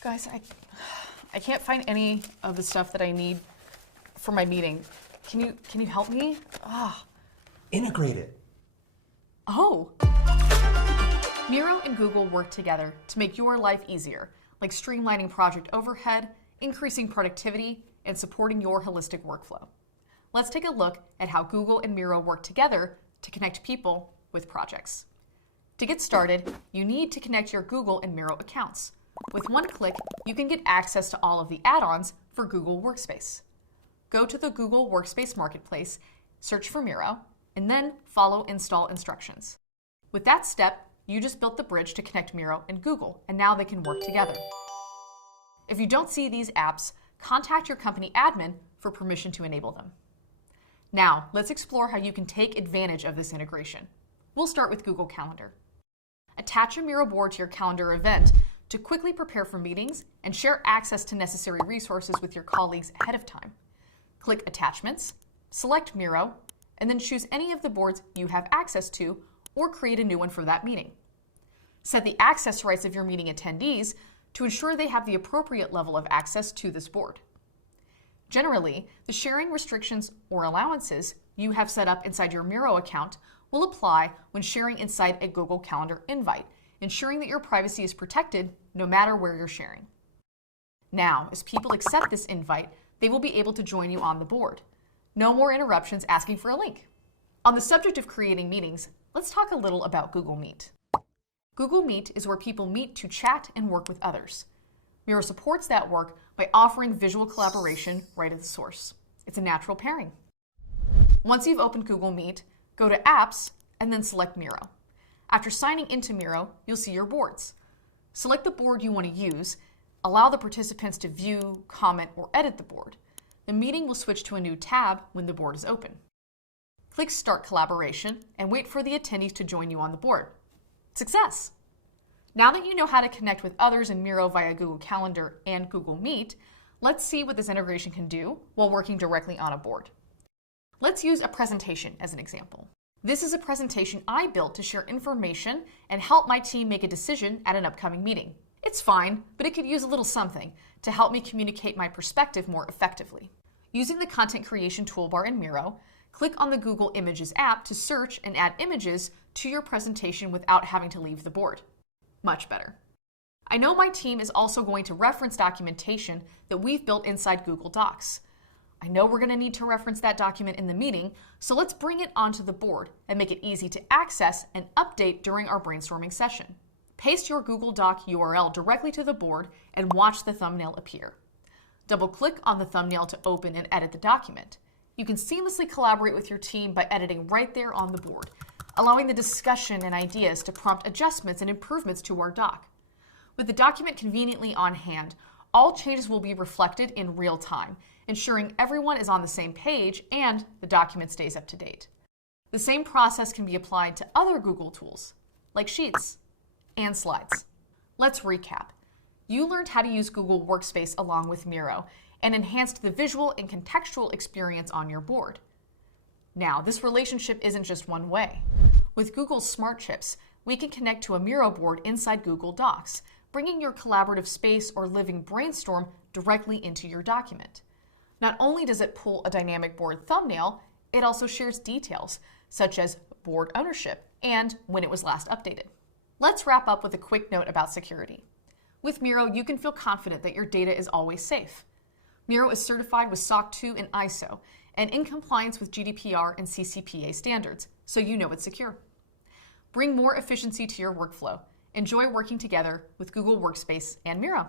Guys, I can't find any of the stuff that I need for my meeting. Can you help me? Integrate it. Oh. Miro and Google work together to make your life easier, like streamlining project overhead, increasing productivity, and supporting your holistic workflow. Let's take a look at how Google and Miro work together to connect people with projects. To get started, you need to connect your Google and Miro accounts. With one click, you can get access to all of the add-ons for Google Workspace. Go to the Google Workspace Marketplace, search for Miro, and then follow install instructions. With that step, you just built the bridge to connect Miro and Google, and now they can work together. If you don't see these apps, contact your company admin for permission to enable them. Now, let's explore how you can take advantage of this integration. We'll start with Google Calendar. Attach a Miro board to your calendar event to quickly prepare for meetings and share access to necessary resources with your colleagues ahead of time. Click Attachments, select Miro, and then choose any of the boards you have access to or create a new one for that meeting. Set the access rights of your meeting attendees to ensure they have the appropriate level of access to this board. Generally, the sharing restrictions or allowances you have set up inside your Miro account will apply when sharing inside a Google Calendar invite, ensuring that your privacy is protected no matter where you're sharing. Now, as people accept this invite, they will be able to join you on the board. No more interruptions asking for a link. On the subject of creating meetings, let's talk a little about Google Meet. Google Meet is where people meet to chat and work with others. Miro supports that work by offering visual collaboration right at the source. It's a natural pairing. Once you've opened Google Meet, go to Apps and then select Miro. After signing into Miro, you'll see your boards. Select the board you want to use, allow the participants to view, comment, or edit the board. The meeting will switch to a new tab when the board is open. Click Start Collaboration and wait for the attendees to join you on the board. Success! Now that you know how to connect with others in Miro via Google Calendar and Google Meet, let's see what this integration can do while working directly on a board. Let's use a presentation as an example. This is a presentation I built to share information and help my team make a decision at an upcoming meeting. It's fine, but it could use a little something to help me communicate my perspective more effectively. Using the content creation toolbar in Miro, click on the Google Images app to search and add images to your presentation without having to leave the board. Much better. I know my team is also going to reference documentation that we've built inside Google Docs. I know we're going to need to reference that document in the meeting, so let's bring it onto the board and make it easy to access and update during our brainstorming session. Paste your Google Doc URL directly to the board and watch the thumbnail appear. Double-click on the thumbnail to open and edit the document. You can seamlessly collaborate with your team by editing right there on the board, allowing the discussion and ideas to prompt adjustments and improvements to our doc. With the document conveniently on hand, all changes will be reflected in real time, ensuring everyone is on the same page and the document stays up to date. The same process can be applied to other Google tools, like Sheets and Slides. Let's recap. You learned how to use Google Workspace along with Miro and enhanced the visual and contextual experience on your board. Now, this relationship isn't just one way. With Google's Smart Chips, we can connect to a Miro board inside Google Docs, bringing your collaborative space or living brainstorm directly into your document. Not only does it pull a dynamic board thumbnail, it also shares details, such as board ownership and when it was last updated. Let's wrap up with a quick note about security. With Miro, you can feel confident that your data is always safe. Miro is certified with SOC 2 and ISO, and in compliance with GDPR and CCPA standards, so you know it's secure. Bring more efficiency to your workflow. Enjoy working together with Google Workspace and Miro.